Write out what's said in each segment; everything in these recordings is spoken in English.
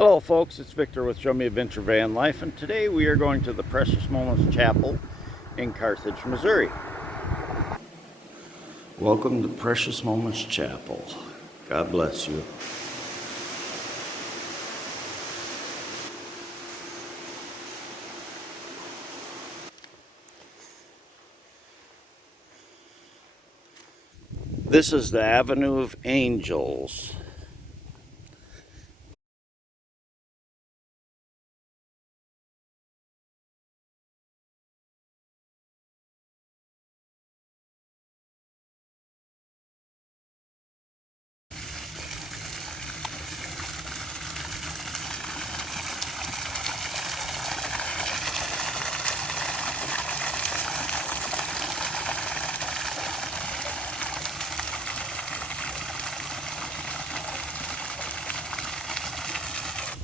Hello folks, it's Victor with Show Me Adventure Van Life, and today we are going to the Precious Moments Chapel in Carthage, Missouri. Welcome to Precious Moments Chapel. God bless you. This is the Avenue of Angels.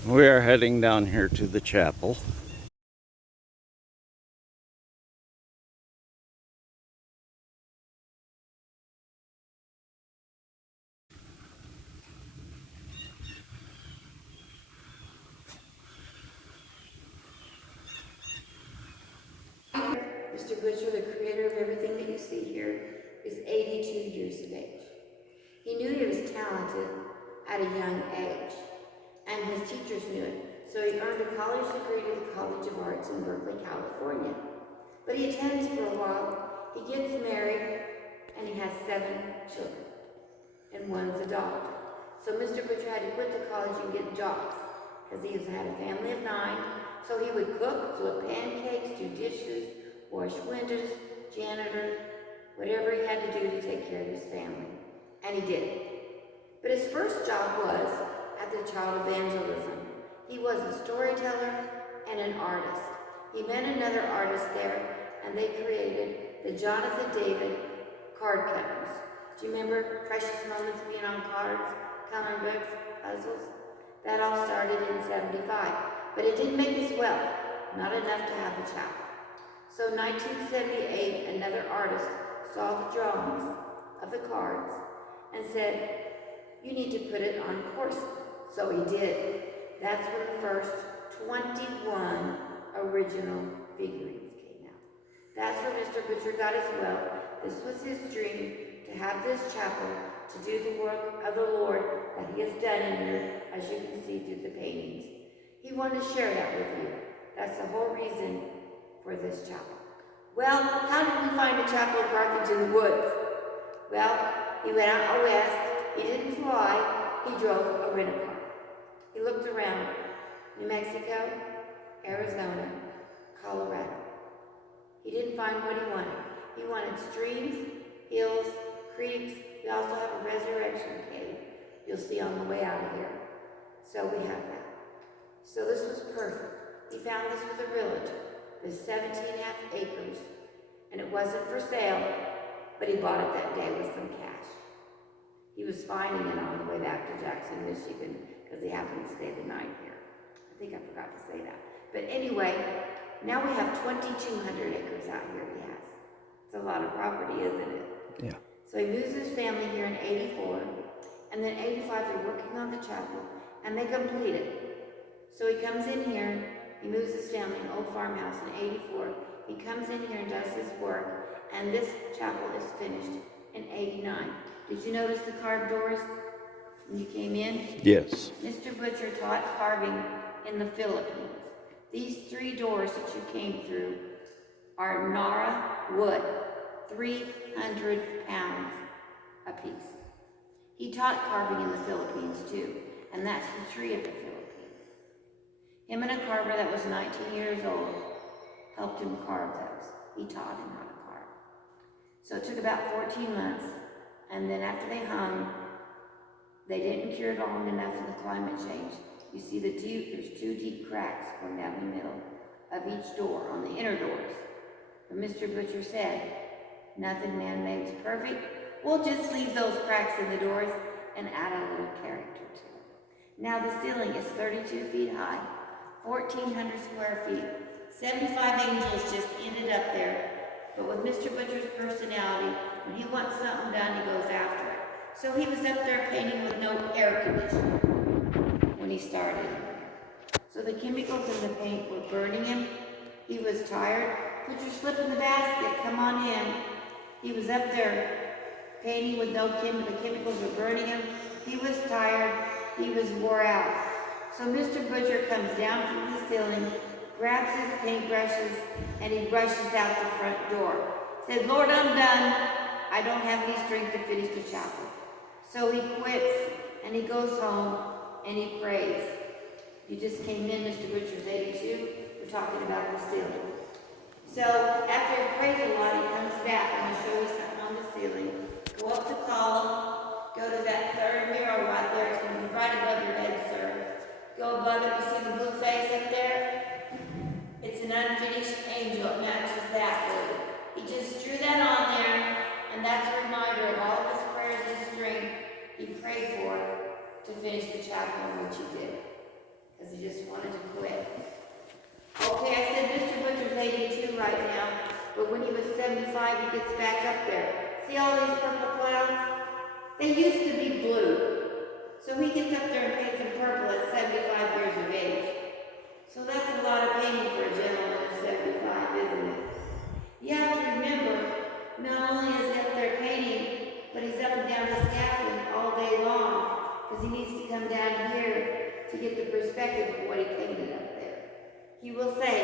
We are heading down here to the chapel. Mr. Butcher, the creator of everything that you see here, is 82 years of age. He knew he was talented at a young age, and his teachers knew it. So he earned a college degree to the College of Arts in Berkeley, California. But he attends for a while, he gets married, and he has 7 children, and one's a doctor. So Mr. Butcher had to quit the college and get jobs, because he had a family of 9. So he would cook, flip pancakes, do dishes, wash windows, janitor, whatever he had to do to take care of his family. And he did. But his first job was at the Child Evangelism. He was a storyteller and an artist. He met another artist there, and they created the Jonathan David card cutters. Do you remember Precious Moments being on cards, coloring books, puzzles? That all started in 75. But it didn't make us well, not enough to have a chapel. So in 1978, another artist saw the drawings of the cards and said, you need to put it on porcelain. So he did. That's when the first 21 original figurines came out. That's where Mr. Butcher got his wealth. This was his dream, to have this chapel, to do the work of the Lord that he has done in here, as you can see through the paintings. He wanted to share that with you. That's the whole reason for this chapel. Well, how did we find a chapel in Carthage in the woods? Well, he went out west. He didn't fly. He drove a rental car. He looked around. New Mexico, Arizona, Colorado. He didn't find what he wanted. He wanted streams, hills, creeks. We also have a resurrection cave you'll see on the way out of here. So we have that. So this was perfect. He found this with a realtor. There's 17.5 acres, and it wasn't for sale, but he bought it that day with some cash. He was finding it on the way back to Jackson, Michigan, because he happened to stay the night here. I think I forgot to say that. But anyway, now we have 2,200 acres out here he has. It's a lot of property, isn't it? Yeah. So he moves his family here in 84, and then 85 they're working on the chapel, and they complete it. So he comes in here, he moves his family in an old farmhouse in 84. He comes in here and does his work, and this chapel is finished in 89. Did you notice the carved doors when you came in? Yes. Mr. Butcher taught carving in the Philippines. These 3 doors that you came through are Nara wood, 300 pounds a piece. He taught carving in the Philippines too, and that's the tree of the Philippines. Him and a carver that was 19 years old helped him carve those. He taught him how to carve. So it took about 14 months, and then after they hung, they didn't cure it long enough for the climate change. You see there's 2 deep cracks going down the middle of each door on the inner doors. But Mr. Butcher said, nothing man-made is perfect. We'll just leave those cracks in the doors and add a little character to it. Now the ceiling is 32 feet high, 1,400 square feet. 75 angels just ended up there. But with Mr. Butcher's personality, when he wants something done, he goes after it. So he was up there painting with no air conditioning when he started. So the chemicals in the paint were burning him. He was tired. Put your slip in the basket, come on in. He was up there painting with no the chemicals were burning him. He was tired. He was wore out. So Mr. Butcher comes down from the ceiling, grabs his paintbrushes, and he rushes out the front door. Said, Lord, I'm done. I don't have any strength to finish the chapel. So he quits, and he goes home, and he prays. You just came in, Mr. Butcher's 82. We're talking about the ceiling. So after he prays a lot, he comes back. I'm going to show you something on the ceiling. Go up the column. Go to that third mirror right there. It's going to be right above your head, sir. Go above it. You see the blue face up there? It's an unfinished angel. It matches that blue. He just drew that on there, and that's a reminder of all of his prayers and strength he prayed for to finish the chapel, which he did. Because he just wanted to quit. Okay, I said Mr. Butcher's 82 right now, but when he was 75, he gets back up there. See all these purple clouds? They used to be blue. So he gets up there and paints them purple at 75 years of age. So that's a lot of painting for a gentleman of 75, isn't it? You have to remember, not only is he up there painting, but he's up and down the scaffolding all day long, because he needs to come down here to get the perspective of what he painted up there. He will say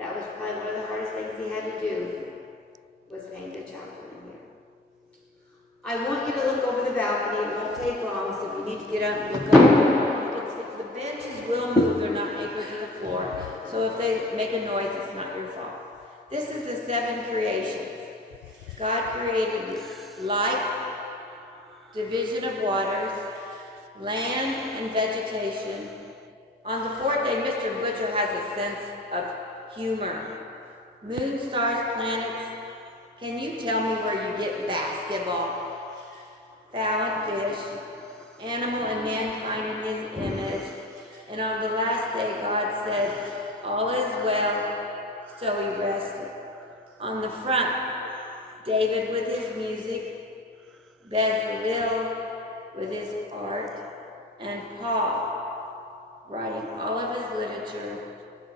that was probably one of the hardest things he had to do, was paint the chapel in here. I want you to look over the balcony. It won't take long, so if you need to get up and look up, the benches will move. They're not anchored to the floor, so if they make a noise, it's not your fault. This is the 7 creations. God created light, division of waters, land and vegetation. On the 4th day, Mr. Butcher has a sense of humor. Moon, stars, planets. Can you tell me where you get basketball? Fowl and fish, animal and mankind in his image. And on the last day, God said, all is well, so he rested. On the front, David with his music, Bezalel with his art, and Paul writing all of his literature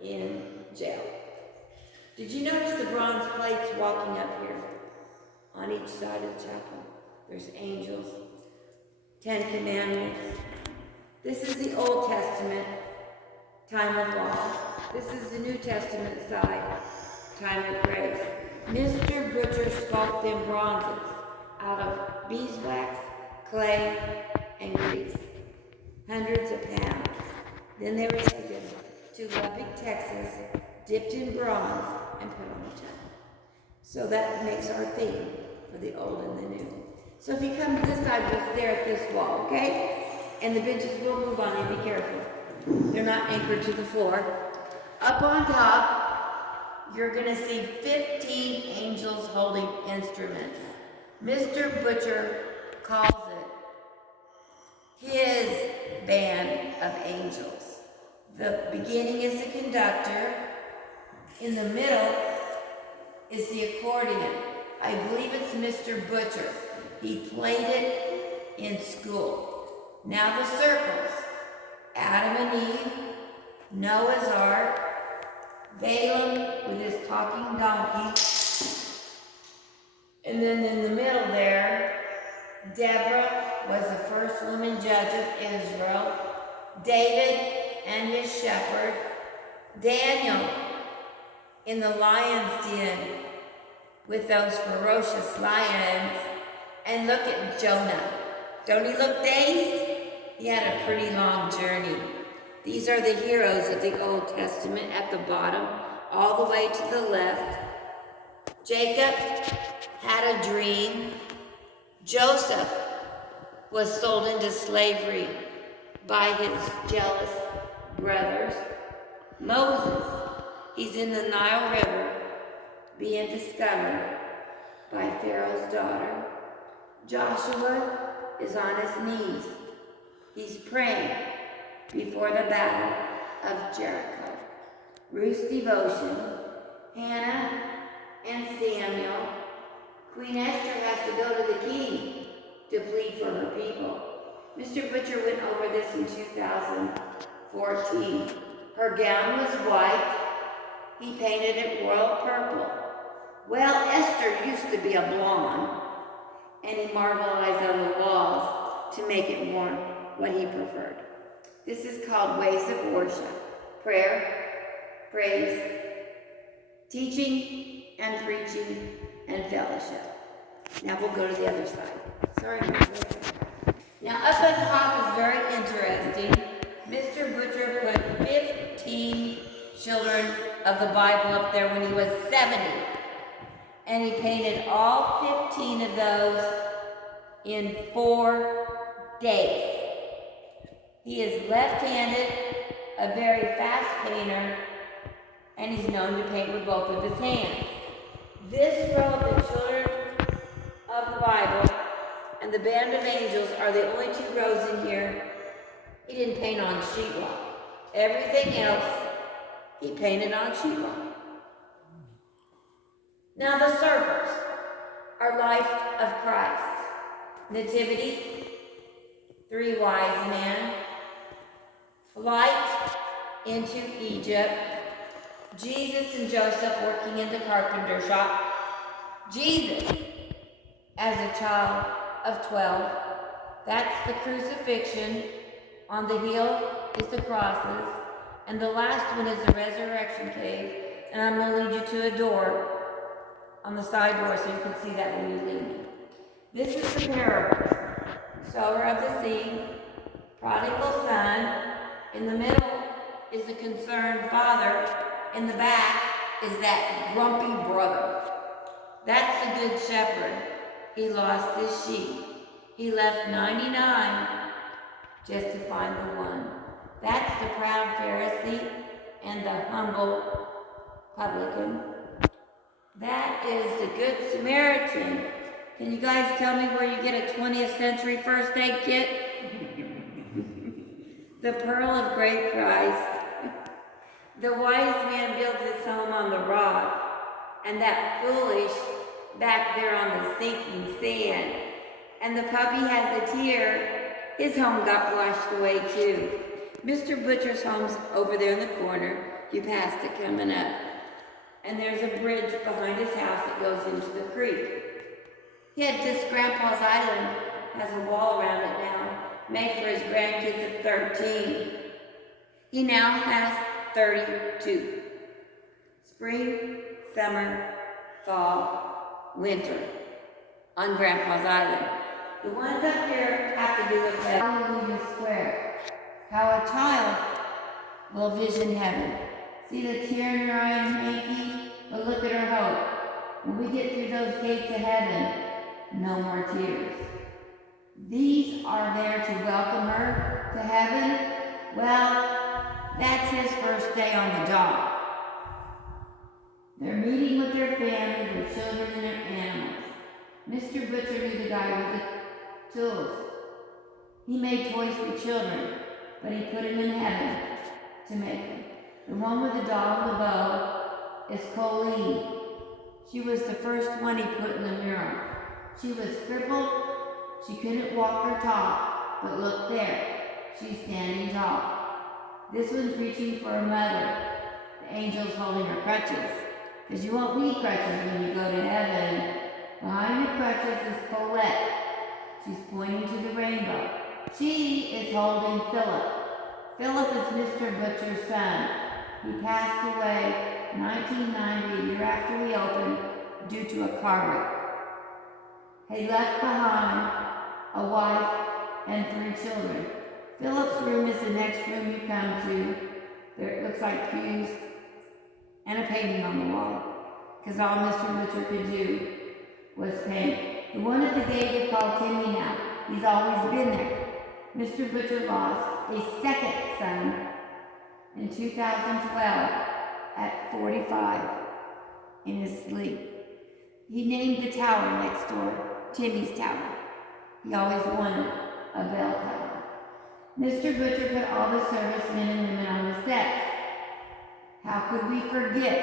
in jail. Did you notice the bronze plates walking up here on each side of the chapel? There's angels, 10 commandments. This is the Old Testament, time of law. This is the New Testament side, time of grace. Mr. Butcher sculpted them bronzes out of beeswax, clay, and grease. Hundreds of pounds. Then they were taken to Lubbock, Texas, dipped in bronze, and put on the chapel. So that makes our theme for the old and the new. So if you come to this side, just stare at this wall, okay? And the benches will move on you, be careful. They're not anchored to the floor. Up on top, you're gonna see 15 angels holding instruments. Mr. Butcher calls it his band of angels. The beginning is the conductor. In the middle is the accordion. I believe it's Mr. Butcher. He played it in school. Now the circles. Adam and Eve, Noah's Ark, Balaam with his talking donkey, and then in the middle there, Deborah was the first woman judge of Israel, David and his shepherd, Daniel in the lion's den with those ferocious lions, and look at Jonah. Don't he look dazed? He had a pretty long journey. These are the heroes of the Old Testament at the bottom, all the way to the left. Jacob had a dream. Joseph was sold into slavery by his jealous brothers. Moses, he's in the Nile River being discovered by Pharaoh's daughter. Joshua is on his knees. He's praying before the battle of Jericho. Ruth's devotion, Hannah and Samuel. Queen Esther has to go to the king to plead for her people. Mr. Butcher went over this in 2014. Her gown was white. He painted it royal purple. Well, Esther used to be a blonde, and he marbleized on the walls to make it more what he preferred. This is called ways of worship: prayer, praise, teaching and preaching, and fellowship. Now we'll go to the other side. Sorry, now up at the top is very interesting. Mr. Butcher put 15 children of the Bible up there when he was 70. And he painted all 15 of those in 4 days. He is left-handed, a very fast painter, and he's known to paint with both of his hands. This row of the children of the Bible and the band of angels are the only 2 rows in here he didn't paint on sheetrock. Everything else he painted on sheetrock. Now the circles are life of Christ. Nativity, 3 wise men, flight into Egypt, Jesus and Joseph working in the carpenter shop, Jesus as a child of 12, that's the crucifixion, on the heel is the crosses, and the last one is the resurrection cave, and I'm going to lead you to a door on the side door so you can see that when you leave. This is the parable. Sower of the seed, prodigal son. In the middle is the concerned father. In the back is that grumpy brother. That's the good shepherd. He lost his sheep. He left 99 just to find the one. That's the proud Pharisee and the humble publican. That is the Good Samaritan. Can you guys tell me where you get a 20th century first aid kit? The pearl of great price. The wise man builds his home on the rock, and that foolish back there on the sinking sand. And the puppy has a tear. His home got washed away too. Mr. Butcher's home's over there in the corner. You passed it coming up. And there's a bridge behind his house that goes into the creek. He had this Grandpa's Island, has a wall around it now, made for his grandkids of 13. He now has 32. Spring, summer, fall, winter on Grandpa's Island. The ones up here have to do with that Hallelujah Square. How a child will vision heaven. See the tear in her eye and Hanky? But look at her hope. When we get through those gates of heaven, no more tears. These are there to welcome her to heaven. Well, that's his first day on the job. They're meeting with their family, their children, and their animals. Mr. Butcher knew the guy with the tools. He made toys for children, but he put them in heaven to make them. The one with the dog and the bow is Colleen. She was the first one he put in the mural. She was crippled. She couldn't walk or talk, but look there. She's standing tall. This one's reaching for her mother. The angel's holding her crutches, because you won't need crutches when you go to heaven. Behind the crutches is Colette. She's pointing to the rainbow. She is holding Philip. Philip is Mr. Butcher's son. He passed away 1990, a year after we opened, due to a car wreck. He left behind a wife and 3 children. Philip's room is the next room you come to. There it looks like pews and a painting on the wall, because all Mr. Butcher could do was paint. The one at the gate we call Timmy now. He's always been there. Mr. Butcher lost a second son in 2012 at 45 in his sleep. He named the tower next door Timmy's Tower. He always wanted a bell tower. Mr. Butcher put all the servicemen and women on the steps. How could we forget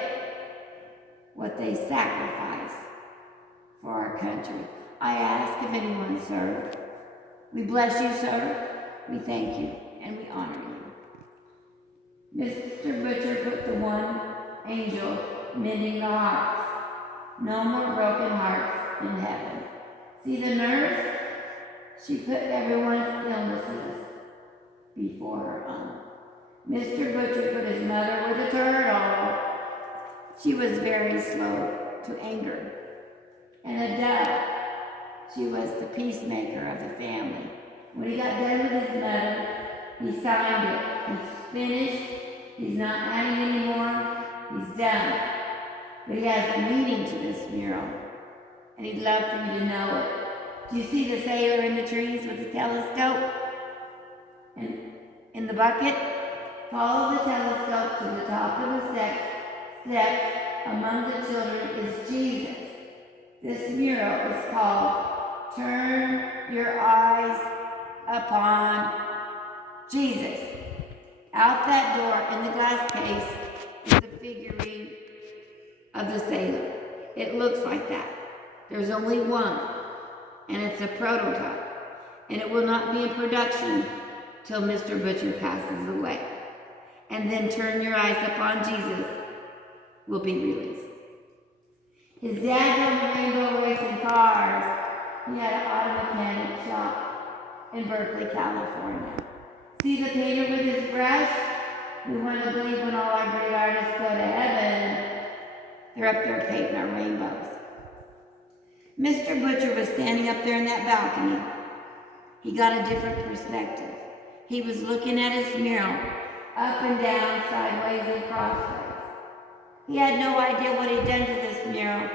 what they sacrificed for our country? I ask if anyone served. We bless you, sir. We thank you, and we honor you. Mr. Butcher put the one angel mending the hearts. No more broken hearts in heaven. See the nurse? She put everyone's illnesses before her own. Mr. Butcher put his mother with a turtle. She was very slow to anger. And a dove. She was the peacemaker of the family. When he got done with his mother, he signed it. He's finished. He's not adding anymore. He's done. But he has a meaning to this mural, and he'd love for you to know it. Do you see the sailor in the trees with the telescope? And in the bucket? Follow the telescope to the top of the steps. Among the children is Jesus. This mural is called Turn Your Eyes Upon Jesus. Out that door in the glass case is the figurine of the sailor. It looks like that. There's only one, and it's a prototype, and it will not be in production till Mr. Butcher passes away. And then Turn Your Eyes Upon Jesus will be released. His dad owned rainbow racing cars. He had an auto mechanic shop in Berkeley, California. See the painter with his brush? We want to believe when all our great artists go to heaven, they're up there painting our rainbows. Mr. Butcher was standing up there in that balcony. He got a different perspective. He was looking at his mural, up and down, sideways and crossways. He had no idea what he'd done to this mural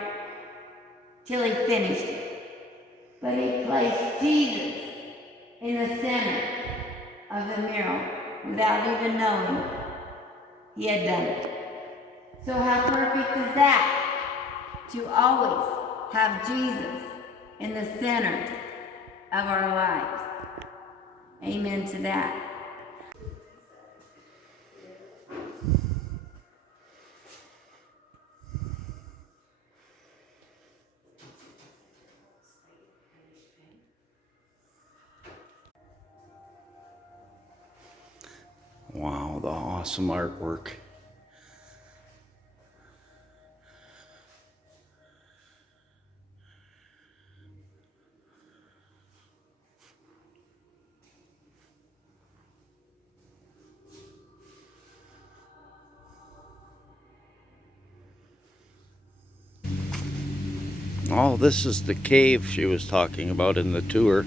till he finished it. But he placed Jesus in the center of the mural without even knowing he had done it. So how perfect is that? To always have Jesus in the center of our lives. Amen to that. Wow, the awesome artwork. Oh, this is the cave she was talking about in the tour.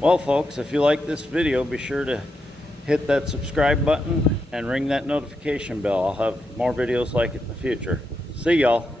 Well, folks, if you like this video, be sure to hit that subscribe button and ring that notification bell. I'll have more videos like it in the future. See y'all.